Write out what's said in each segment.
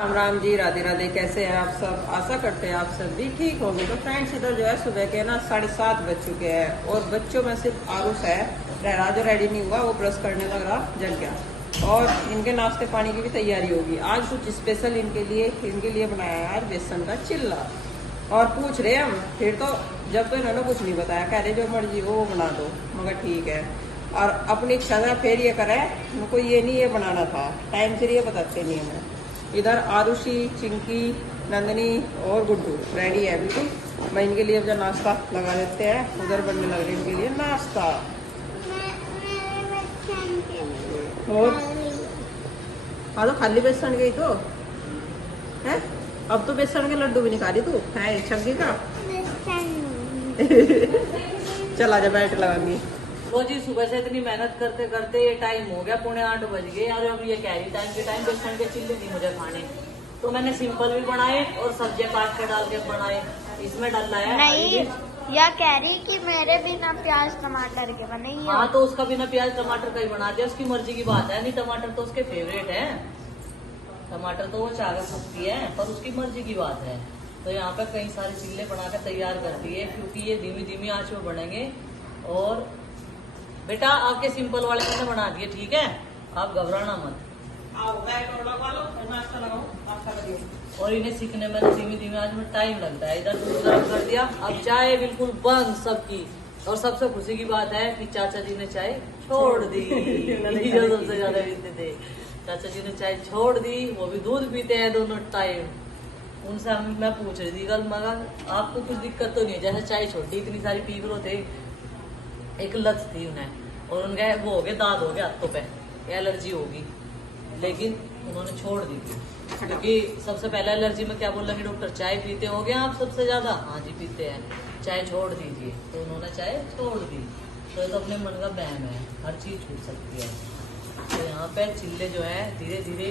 राम राम जी, राधे राधे। कैसे हैं आप सब? आशा करते हैं आप सब भी ठीक होंगे। तो फ्रेंड्स, इधर जो है सुबह के ना 7:30 बज चुके हैं और बच्चों में सिर्फ आरुष है रहरा जो रेडी नहीं हुआ, वो ब्रश करने लग रहा जग गया। और इनके नाश्ते पानी की भी तैयारी होगी। आज कुछ स्पेशल इनके लिए बनाया है आज बेसन का चिल्ला। और पूछ रहे हम फिर तो, जब तो इन्होंने कुछ नहीं बताया, कह रहे जो मर्जी वो बना दो, मगर ठीक है। और अपनी इच्छा से फिर ये करे, उनको ये नहीं ये बनाना था, टाइम से ये बताते नहीं हमें। इधर आरुषि, चिंकी, नंदनी और गुड्डू रेडी है बिल्कुल। मैं इनके लिए अब जो नाश्ता लगा देते हैं, उधर बनने लग रही है इनके लिए नाश्ता। और हाँ, तो खाली बेसन गई तो है। अब तो बेसन के लड्डू भी निकाली तू है छग्गी का। चला जा, बैठ लगाऊंगी। रोजी सुबह से इतनी मेहनत करते करते ये टाइम हो गया, 7:45 बज गए और अब ये कह रही टाइम बेसन के चिल्ले नहीं मुझे खाने। तो मैंने सिंपल भी बनाए और सब्जियां काट के डाल के बनाए। इसमें डालना है नहीं, या कह रही कि मेरे बिना प्याज टमाटर के बने। हाँ, तो उसका बिना प्याज टमाटर का ही बना दिया, उसकी मर्जी की बात है। नहीं, टमाटर तो उसके फेवरेट है, टमाटर तो वो चाह सकती है, पर उसकी मर्जी की बात है। तो यहाँ पे कई सारे चिल्ले बना के तैयार कर दिए, क्योंकि ये धीमी धीमी आंच में बनेंगे। और बेटा आपके सिंपल वाले मैंने बना दिए, ठीक है, आप घबराना मत। और इन्हें सीखने में धीमी धीमी आज में टाइम लगता है। इधर दूध गर्म कर दिया, अब चाय बिल्कुल बंद सबकी। और सबसे खुशी की बात है कि चाचा जी ने चाय छोड़ दी। जो सबसे ज्यादा पीते थे, चाचा जी ने चाय छोड़ दी, वो भी दूध पीते हैं दोनों टाइम। उनसे मैं पूछ रही थी कल, मगर आपको कुछ दिक्कत तो नहीं है? जैसे चाय छोड़ दी, इतनी सारी पी थे, एक लत थी उन्हें, और उनके वो हो गए दाद हो गए हाथों पे, एलर्जी होगी, लेकिन उन्होंने छोड़ दी थी। क्योंकि सबसे पहले एलर्जी में क्या बोला कि डॉक्टर चाय पीते हो गए आप सबसे ज्यादा? हाँ जी पीते हैं, चाय छोड़ दीजिए। तो उन्होंने चाय छोड़ दी। तो ये तो अपने मन का बहम है, हर चीज छूट सकती है। तो यहाँ पे चिल्ले जो है धीरे धीरे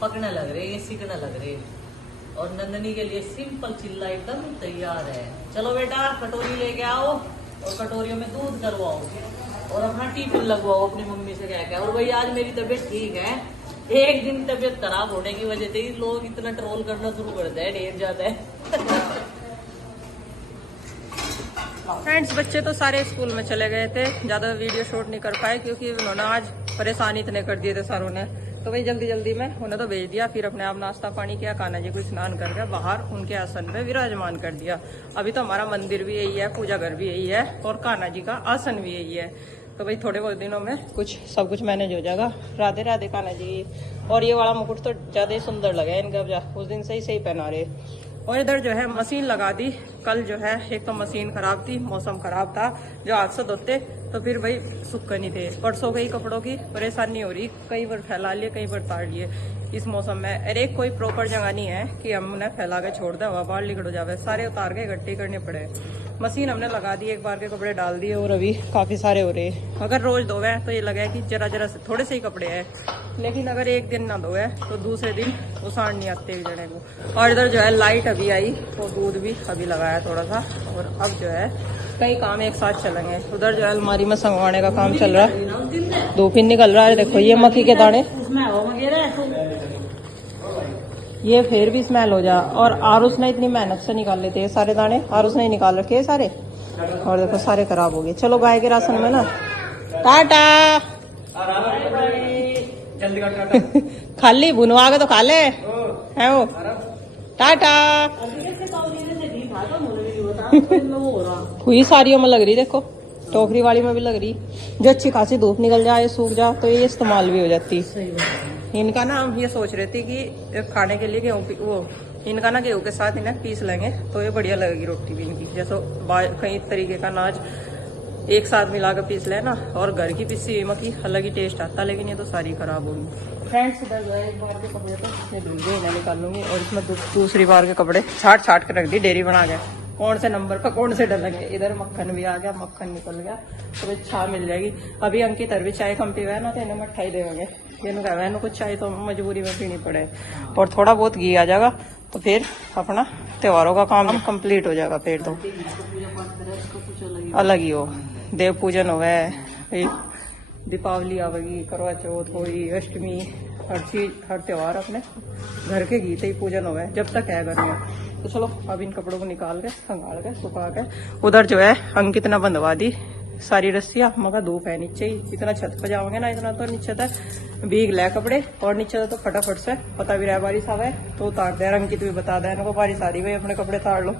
पकने लग रहे, ये सीखने लग रहे। और नंदनी के लिए सिंपल चिल्ला एकदम तैयार है। चलो बेटा, कटोरी लेके आओ और कटोरियों में दूध करवाओ और अपना टिफिन लगवाओ अपनी मम्मी से कह के। और भाई आज मेरी तबीयत ठीक है, एक दिन तबीयत खराब होने की वजह से ही लोग इतना ट्रोल करना शुरू कर दिया, ढेर ज्यादा है। फ्रेंड्स, बच्चे तो सारे स्कूल में चले गए थे, ज्यादा वीडियो शूट नहीं कर पाए क्योंकि उन्होंने आज परेशान इतने कर दिए थे सारों ने। तो वही जल्दी जल्दी में उन्हें तो भेज दिया, फिर अपने आप नाश्ता पानी किया, कान्हा जी को स्नान करके बाहर उनके आसन पे विराजमान कर दिया। अभी तो हमारा मंदिर भी यही है, पूजा घर भी यही है और कान्हा जी का आसन भी यही है। तो भाई थोड़े बहुत दिनों में सब कुछ मैनेज हो जाएगा। राधे राधे कान्हा जी। और ये वाला मुकुट तो ज्यादा ही सुंदर लगा है इनका, उस दिन से ही पहना रहे। और इधर जो है मशीन लगा दी। कल जो है एक तो मशीन खराब थी, मौसम खराब था, जो हाथ से धोते तो फिर भाई सूखे नहीं थे। परसों गई कपड़ों की परेशानी हो रही, कई बार फैला लिए कई बार ताड़ लिए इस मौसम में। अरे कोई प्रॉपर जगह नहीं है कि हम उन्हें फैला के छोड़ दे, हवा बाहर लिकड़ हो जावे, सारे उतार के इकट्ठे करने पड़े। मशीन हमने लगा दी, एक बार के कपड़े डाल दिए और अभी काफी सारे हो रहे। अगर रोज धोवे तो ये लगे कि जरा जरा से थोड़े से ही कपड़े हैं, लेकिन अगर एक दिन ना धोए तो दूसरे दिन उसाड़ नहीं आते एक जने को। और इधर जो है लाइट अभी आई तो दूध भी अभी लगाया थोड़ा सा। और अब जो है कई काम एक साथ चलेंगे। उधर जो है अलमारी में संगवाने का काम चल रहा है, धूप ही निकल रहा है। देखो ये मक्खी के दाने, ये फिर भी स्मेल हो जा। और आरुष ने इतनी मेहनत से निकाल लेते हैं सारे दाने, आरुष ने निकाल रखे हैं सारे। और देखो सारे खराब हो गए। चलो गाय के राशन में ना, टाटा। खाली भुनवा के तो खा ले है वो, टाटा। हुई सारियों में लग रही, देखो टोकरी वाली में भी लग रही। जो अच्छी खासी धूप निकल जाए, सूख जा तो ये इस्तेमाल भी हो जाती। इनका ना हम ये सोच रहे थे कि खाने के लिए गेहूँ वो इनका ना गेहूँ के साथ इन्हें पीस लेंगे तो ये बढ़िया लगेगी रोटी भी इनकी। जैसे कई तरीके का अनाज एक साथ मिला कर पीस लेना, और घर की पिसी हुई मक्की अलग ही टेस्ट आता, लेकिन ये तो सारी खराब होगी। फ्रेंड्स, इधर जो है एक बार के कपड़े तो इसमें धुल गए, इन्हें निकाल लूंगी। और इसमें दूसरी बार के कपड़े छाट छाट के रख दी, डेरी बना गया, कौन से नंबर पर कौन से डलेंगे। इधर मक्खन भी आ गया, मक्खन निकल गया तो छा मिल जाएगी। अभी अंकित भी चाय कम पी हुआ है ना, तो इन्हें मठाई देंगे। इन्होंने कहा है कुछ चाय तो मजबूरी में पीनी पड़े, और थोड़ा बहुत घी आ जाएगा तो फिर अपना त्योहारों का काम कंप्लीट हो जाएगा। फिर तो अलग ही हो, देव पूजन हो गए, दीपावली आवेगी, करवा चौथ, होली, अष्टमी, हर चीज हर त्योहार अपने घर के गीत ही पूजन हो गए जब तक है घर में। तो चलो अब इन कपड़ों को निकाल के खंगाल के सुखा के उधर जो है अंकित ने बंधवा दी सारी रस्सियां, मगर धूप है नीचे ही, इतना छत पर जाओगे ना इतना तो नीचे तक भीग ले कपड़े, और नीचे तो फटाफट से पता भी रहा बारिश आ गए तो उतार दे। अंकित भी बता दे इनको बारिश आ रही है अपने कपड़े तार लो।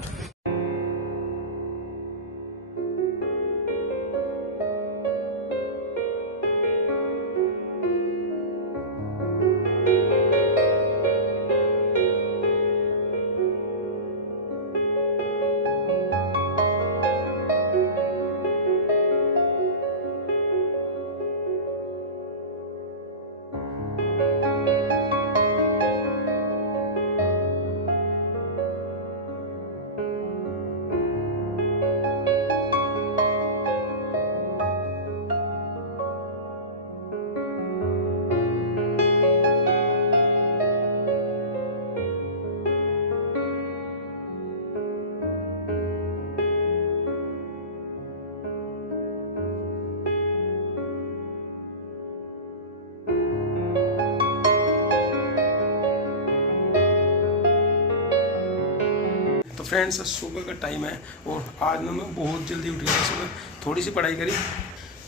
तो फ्रेंड्स सुबह का टाइम है और आज ना मैं बहुत जल्दी उठ गया। सुबह थोड़ी सी पढ़ाई करी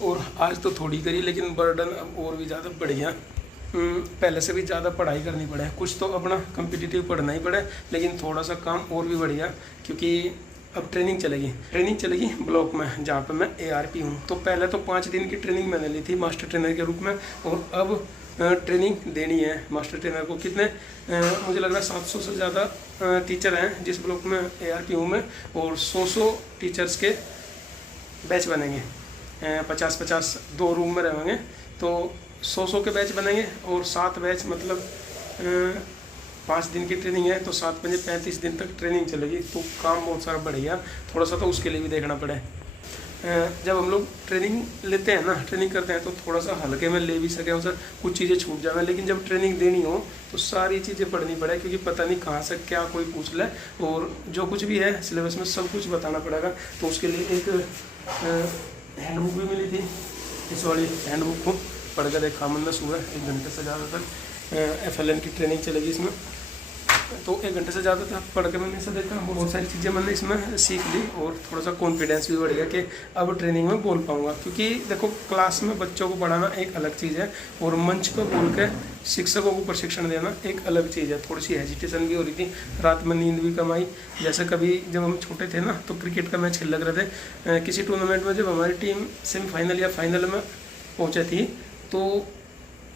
और आज तो थोड़ी करी, लेकिन बर्डन अब और भी ज़्यादा बढ़ गया। पहले से भी ज़्यादा पढ़ाई करनी पड़े, कुछ तो अपना कम्पिटिटिव पढ़ना ही पड़े, लेकिन थोड़ा सा काम और भी बढ़ गया क्योंकि अब ट्रेनिंग चलेगी ब्लॉक में जहाँ पे मैं ARP हूँ। तो पहले तो 5 दिन की ट्रेनिंग मैंने ली थी मास्टर ट्रेनर के रूप में, और अब ट्रेनिंग देनी है मास्टर ट्रेनर को। कितने मुझे लग रहा है 700 से ज़्यादा टीचर हैं जिस ब्लॉक में ARP हूँ मैं, और 100 टीचर्स के बैच बनेंगे। 50-50 2 रूम में रहेंगे, तो 100 के बैच बनेंगे, और 7 बैच मतलब 5 दिन की ट्रेनिंग है तो 7 पंजे 35 दिन तक ट्रेनिंग चलेगी। तो काम बहुत सारा बढ़ेगा, थोड़ा सा तो उसके लिए भी देखना पड़े। जब हम लोग ट्रेनिंग लेते हैं ना, ट्रेनिंग करते हैं तो थोड़ा सा हल्के में ले भी सके, उसे कुछ चीज़ें छूट जाए, लेकिन जब ट्रेनिंग देनी हो तो सारी चीज़ें पढ़नी पड़े, क्योंकि पता नहीं कहाँ से क्या कोई पूछ ले, और जो कुछ भी है सिलेबस में सब कुछ बताना पड़ेगा। तो उसके लिए एक हैंडबुक भी मिली थी, इस वाली हैंडबुक को पढ़ कर देखा मैंने सुबह 1 घंटे से ज़्यादा तक FLN की ट्रेनिंग चलेगी इसमें, तो 1 घंटे से ज़्यादा तक पढ़ के मैंने इसे देखा, बहुत सारी चीज़ें मैंने इसमें सीख ली, और थोड़ा सा कॉन्फिडेंस भी बढ़ गया कि अब ट्रेनिंग में बोल पाऊँगा। क्योंकि देखो क्लास में बच्चों को पढ़ाना एक अलग चीज़ है, और मंच पर बोल के शिक्षकों को प्रशिक्षण देना एक अलग चीज़ है। थोड़ी सी हेजिटेशन भी हो रही थी, रात में नींद भी कम आई। जैसे कभी जब हम छोटे थे ना तो क्रिकेट का मैच खेल लग रहे थे, किसी टूर्नामेंट में जब हमारी टीम सेमीफाइनल या फाइनल में पहुँचे थी, तो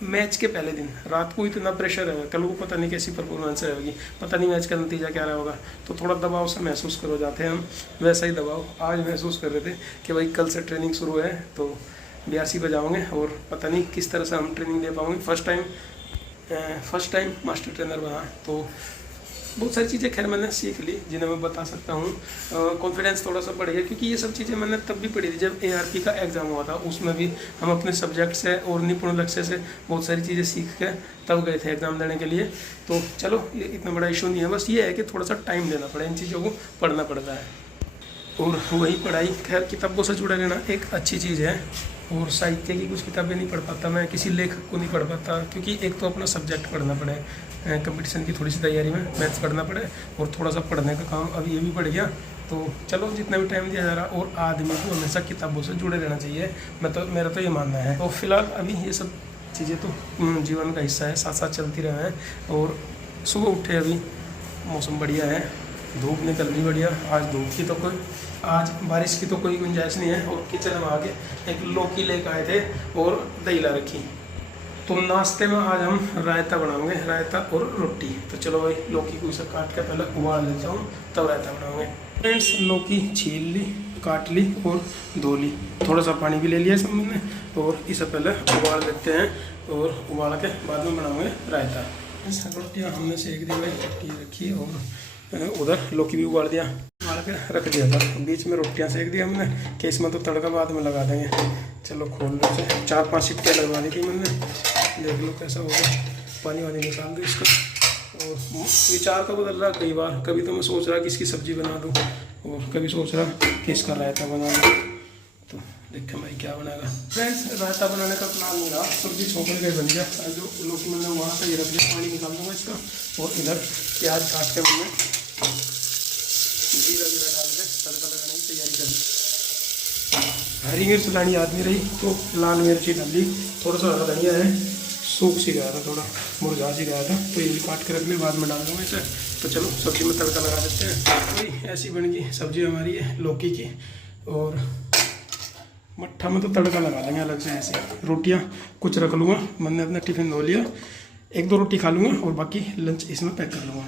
मैच के पहले दिन रात को इतना प्रेशर रहेगा, कल को पता नहीं कैसी परफॉर्मेंस रहेगी, पता नहीं मैच का नतीजा क्या रहा होगा, तो थोड़ा दबाव से महसूस करो जाते हैं हम। वैसा ही दबाव आज महसूस कर रहे थे कि भाई कल से ट्रेनिंग शुरू है, तो BRC पे जाओगे और पता नहीं किस तरह से हम ट्रेनिंग दे पाओगे। फर्स्ट टाइम मास्टर ट्रेनर बना, तो बहुत सारी चीज़ें खैर मैंने सीख ली जिन्हें मैं बता सकता हूँ। कॉन्फिडेंस थोड़ा सा बढ़ गया, क्योंकि ये सब चीज़ें मैंने तब भी पढ़ी थी जब ARP का एग्ज़ाम हुआ था। उसमें भी हम अपने सब्जेक्ट से और निपुण लक्ष्य से बहुत सारी चीज़ें सीख के तब गए थे एग्ज़ाम देने के लिए। तो चलो ये इतना बड़ा इशू नहीं है, बस ये है कि थोड़ा सा टाइम देना पड़े, इन चीज़ों को पढ़ना पड़ता है। और वही पढ़ाई खैर किताबों से जुड़े रहना एक अच्छी चीज़ है, और साहित्य की कुछ किताबें नहीं पढ़ पाता मैं, किसी लेखक को नहीं पढ़ पाता, क्योंकि एक तो अपना सब्जेक्ट पढ़ना पड़े, कंपटीशन की थोड़ी सी तैयारी में मैथ्स पढ़ना पड़े, और थोड़ा सा पढ़ने का काम अब ये भी बढ़ गया। तो चलो जितना भी टाइम दिया जा रहा, और आदमी को हमेशा किताबों से जुड़े रहना चाहिए, मेरा तो ये मानना है। तो फिलहाल अभी ये सब चीज़ें तो जीवन का हिस्सा है, साथ साथ चलती रहे हैं। और सुबह उठे अभी मौसम बढ़िया है, धूप निकल रही बढ़िया, आज बारिश की तो कोई गुंजाइश नहीं है। और किचन में आके एक लौकी लेकर आए थे और दही ला रखी, तो नाश्ते में आज हम रायता बनाएंगे, रायता और रोटी। तो चलो भाई लौकी को इसे काट के पहले उबाल लेता हूँ, तब रायता बनाएंगे। फ्रेंड्स लौकी छील ली, काट ली और धो ली, थोड़ा सा पानी भी ले लिया सब मैंने, और इसे पहले उबाल लेते हैं, और उबाल के बाद में बनाएंगे रायता। रोटियाँ हमने सेक दी भाई, ये रखी, और उधर लौकी भी उबाल दिया, उबाल के रख दिया था। बीच में रोटियां सेक दी हमने कि इसमें तो तड़का बाद में लगा देंगे। चलो खोल लेते हैं, 4-5 सिक्के लगवा दी थी मैंने, देख लो कैसा होगा। पानी वानी निकाल दो इसका, और विचार तो बदल रहा कई बार, कभी तो मैं सोच रहा कि इसकी सब्जी बना दूँ, और कभी सोच रहा कि इसका रायता बना दूँ। तो देखते भाई क्या बनाएगा। फ्रेंड्स रायता बनाने का प्लान नहीं रहा, सब्जी छोंकने का ही बन गया। जो लौकी मैंने वहाँ से ये रख दिया, पानी निकाल दूंगा इसका। और इधर प्याज काट के मैंने जीरा जीरा डाल के तड़का लगाने की तैयारी कर दी। हरी मिर्च लानी याद नहीं रही तो लाल मिर्च ही डाल दी। थोड़ा सा हरा धनिया है, सूख सी गया था, थोड़ा मुरझा सी गया था, तो ये भी काट के रख ले, बाद में डाल दूँगा इसे। तो चलो सब्जी में तड़का लगा देते हैं। वही ऐसी बन गई सब्जी हमारी है लौकी की। और मट्ठा में तो तड़का लगा देंगे अलग से ऐसे। रोटियां कुछ रख लूँगा, मैंने अपना टिफ़िन धो लिया, 1-2 रोटी खा लूँगा और बाकी लंच इसमें पैक कर लूँगा।